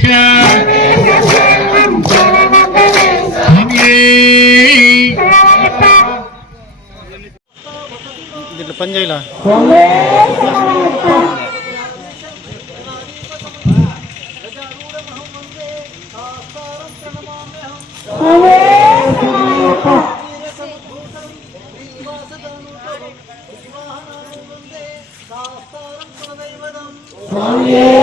గణేశ దీంట్లో పని చేయాల శివ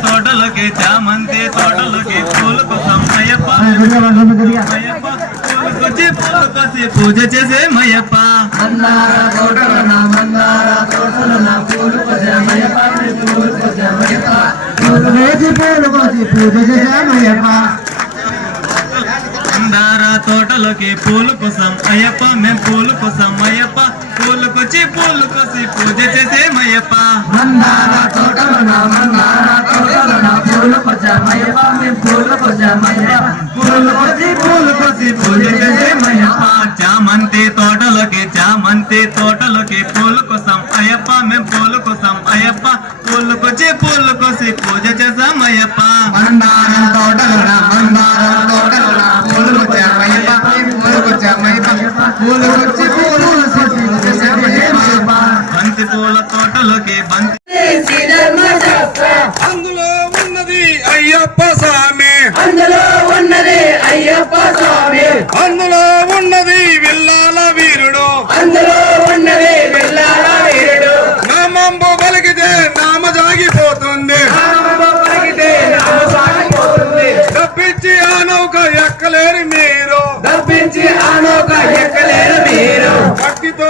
చామంతి తోటలోకి చామంతి తోటలోకి పూలు కోసం మయ్యప్ప మయ్యప్ప పూలకొచ్చి పూలకొచ్చి పూజ చేసే మయ్యప్ప మందార తోటలోకి పూలు కోసం. అయ్యప్ప మేం పూలు కోసం. అయ్యప్ప పూలకొచ్చి పూలకొచ్చి పూజ చేసే మయ్యప్ప మందార తోటలోన మందార తోటలోన పూలు కొచ్చామయ్యప్ప మేము పూలు కొచ్చామయ్యప్ప పూలు కొచ్చి పూలు కొచ్చి పూజ చేసేమయ్యప్ప. చామంతి తోటలోకి చామంతి తోటలోకి పూలు కోసం. అయ్యప్ప మేం పూలు కోసం. అయ్యప్ప పూలకొచ్చి పూజ మోక ఎక్కలేరు మీరు. భక్తితో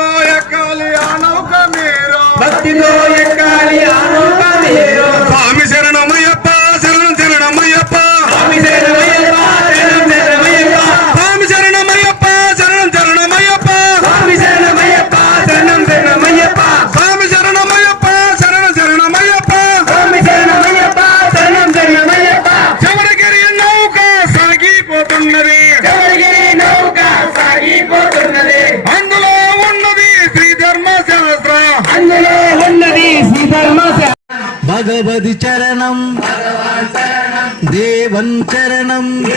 பகவதி சரணம். தேவன் சரணம்.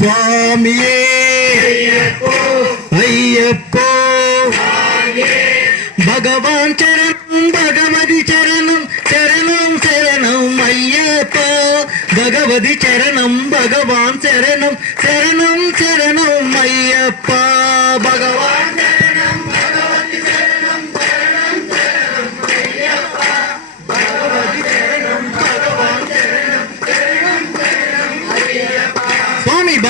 சுவாமியே. ஐயப்போ. பகவான் சரணம் பகவதி சரணம் சரணம் சரணம் ஐயப்போ. பகவதி சரணம் பகவான் சரணம் சரணம் சரணம் ஐயப்பா. பகவான்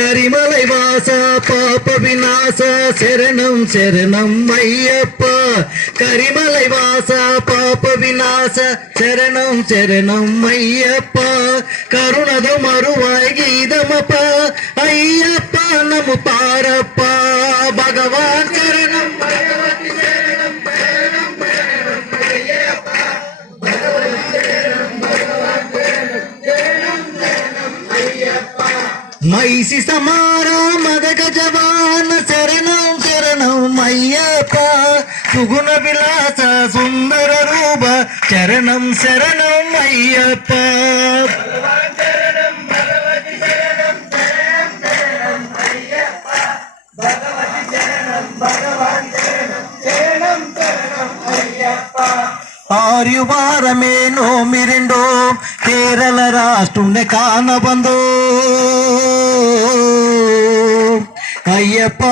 கரிமலை வாசா பாப விநாச சரணம் சரணம் ஐயப்பா. கரிமலை வாசா பாப விநாச சரணம் சரணம் ஐயப்பா. கருணத மறுவாய் கீதமப்பா. ஐயப்பா நமு பாரப்பா. பகவான் சரணம் பகவதி మైసి సమారా మదక జవాన శరణం శరణం అయ్యప్ప సుగుణ విలాస సుందర రూప చరణం శరణం అయ్యప్ప ಆರ್ಯುವಾರಮೇನೋ ಮಿರಿಂಡೋ ಕೇರಳ ರಾಷ್ಟ್ರನೆ ಕಾಣಬಂದು ಅಯ್ಯಪ್ಪ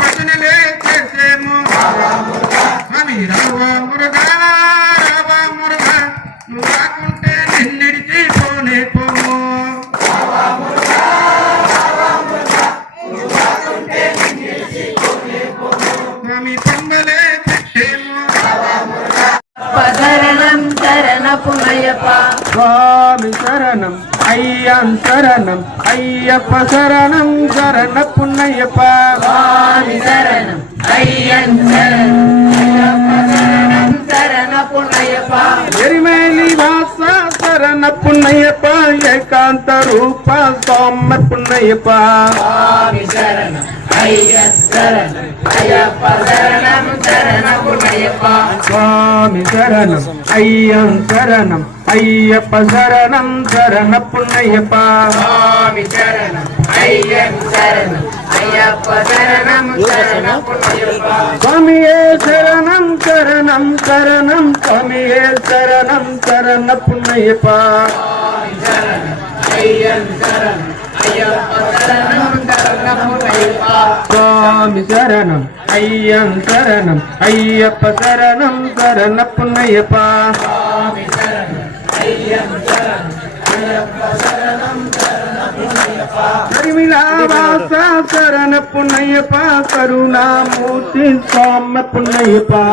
స్వామి భజనలే చేసేమో స్వామి రావా మురుగా రావా మురుగా. నువ్వు రాకుంటే నిన్నెడిచి పోనే పోము స్వామి పంబలే పెట్టేమో శరణం శరణపు నయప స్వామి శరణం అయ్యం శరణం అయ్యప్ప శరణం శరణ சோம புன்னையப்பா சுவாமி சரணம் ஐயன் சரணம் ஐயப்பா சரணம் சரண புன்னையப்பா சுவாமி சரணம் ஐயன் சரணம் ஐயப்ப சரணம் சரண புன்னையப்பா சுவாமி சரணம் ஐயன் சரணம் ஐயப்ப சரணம் சரண சுவாமியே சரணம் சரணம் சரணம் சுவாமியே சரணம் சரண புன்னையப்பா ஐயன் சரணம். சுவாமி சரணம். ஐயன் சரணம். ஐயப்ப சரணம் சரண புன்னையப்பா கருமிலாவாசா சரண புன்னையப்பா கருணாமூர்த்தி சுவாம புன்னையப்பா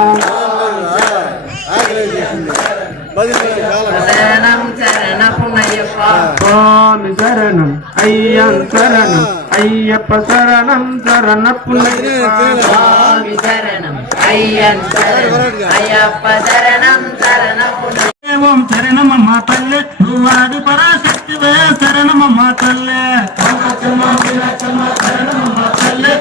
స్వామి శరణం అయ్యం శరణం అయ్యప్ప శరణం శరణపునయ్యప్ప స్వామి శరణం అయ్యం శరణం అయ్యప్ప శరణం శరణపునయ్య ఓం శరణమమ్మ తల్లే నువ్వాది పరాశక్తివే శరణమమ్మ తల్లే శరణమమ్మ తల్లే.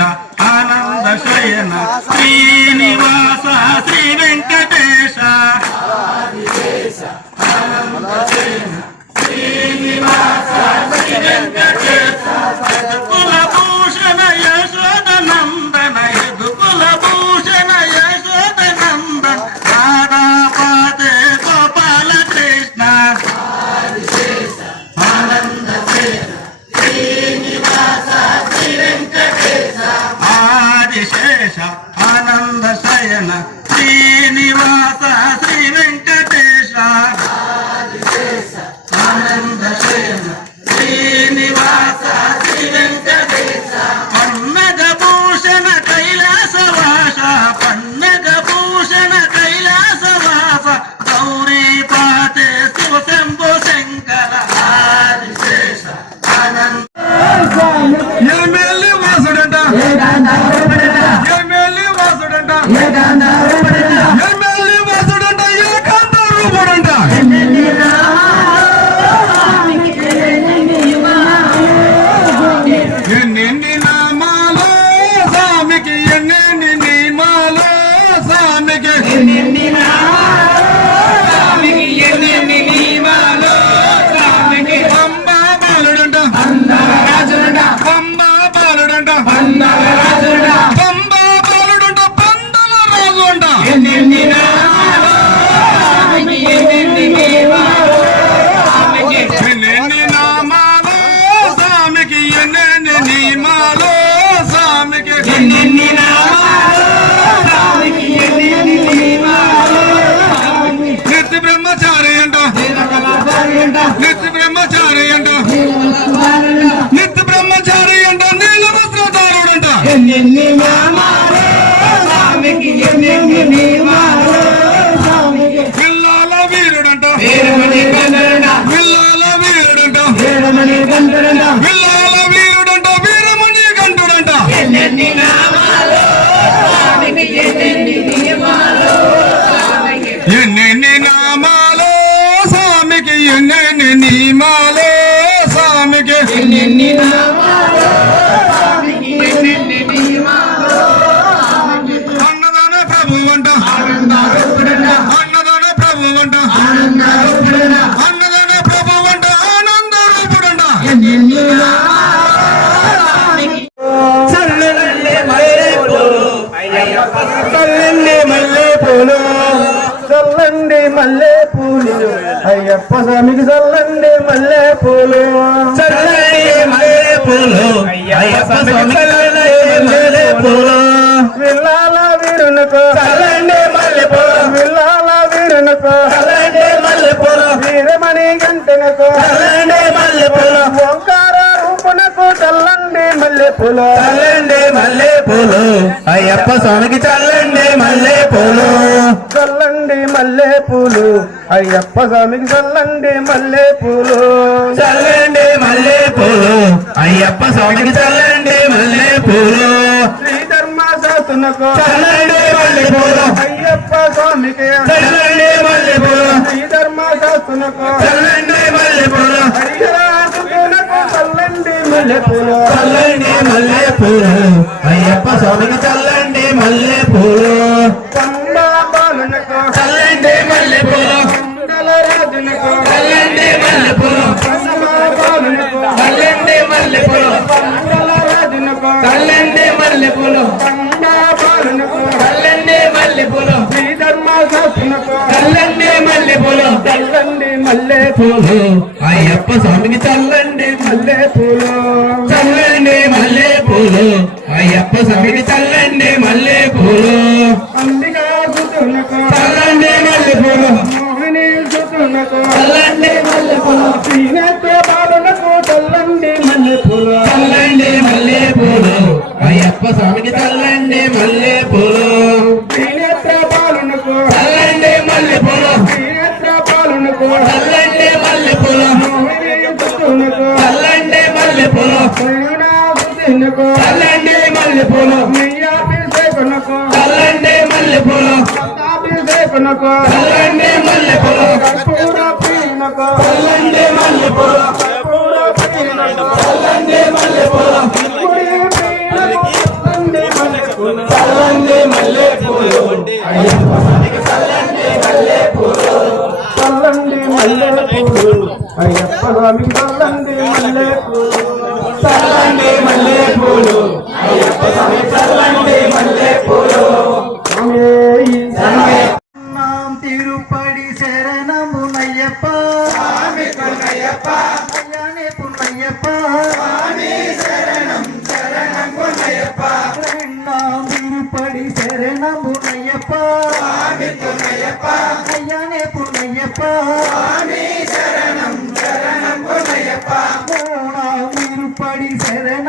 faccia అయ్యప్ప చల్లండి చల్లండి మల్లె పూలు చల్లండి మల్లె పూలు చల్లండి మల్లెపూలు. చల్లండి మల్లెపూలు. అయ్యప్ప స్వామికి చల్లండి మల్లెపూలు. చల్లండి మల్లెపూలు. అయ్యప్ప స్వామికి చల్లండి మల్లెపూలు. చల్లండి మల్లెపూలు. అయ్యప్ప స్వామికి చల్లండి మల్లెపూలు. భక్తునకు అయ్యప్ప స్వామికి ఈ ధర్మ శాస్త్రునకు. చల్లండి మల్లెపూలు చల్లండి మల్లెపూలు అయ్యప్ప స్వామికి చల్లండి మల్లెపూలు చల్లండి మల్లెపూలు రాజునకు. చల్లండి మల్లెపూలు చల్లండి మల్లెపూలు రాజునకు. చల్లండి మల్లెపూలు మల్లె పూలు శ్రీ ధర్మశాస్త్రునకు చల్లండి మల్లె పూలు చల్లండి మల్లె పూలు అయ్యప్ప స్వామికి చల్లండి మల్లె పూలు చల్లండి మల్లె పూలు అయ్యప్ప స్వామికి చల్లండి మల్లె పూలు అంబికా సుతునకు చల్లండి మల్లె పూలు మోహిని సుతునకు చల్లండి మల్లె పూలు శ్రీనేత్ర బాలునకు చల్లండి మల్లె పూలు చల్లండి మల్లె పూలు అయ్యప్ప స్వామికి చల్లండి మల్లె పూలు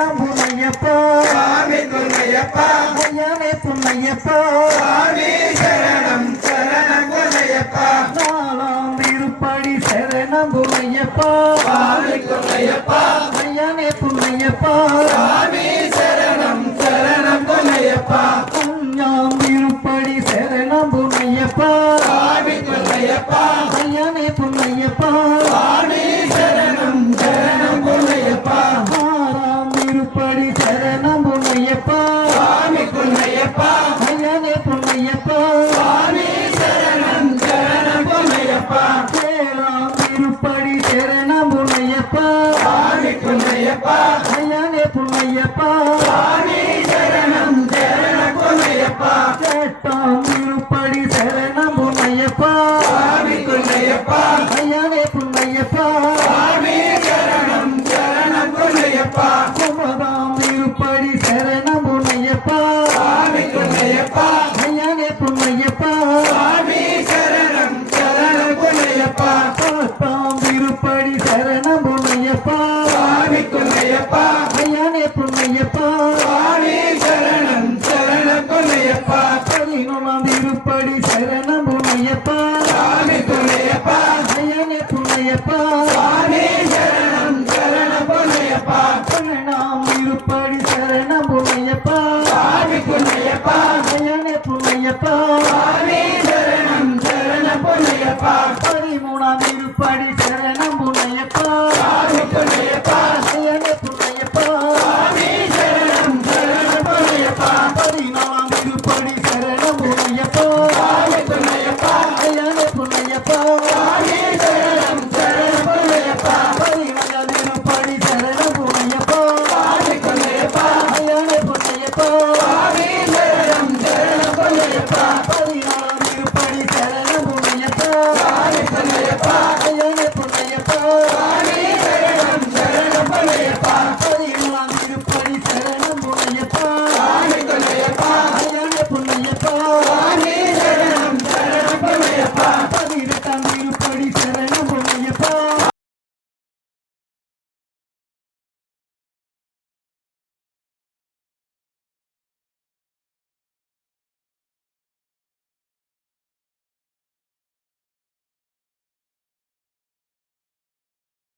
சரணம் பொன்னையப்பா சுவாமி பொன்னையப்பா ஐயாவே பொன்னையப்பா சுவாமி சரணம் சரணம் பொன்னையப்பா நாலாம் திருப்படி சரணம் பொன்னையப்பா சுவாமி பொன்னையப்பா ஐயாவே பொன்னையப்பா சுவாமி சரணம் புண்ணையப்பா புண்ணையப்பா. புண்ணையப்பா சரண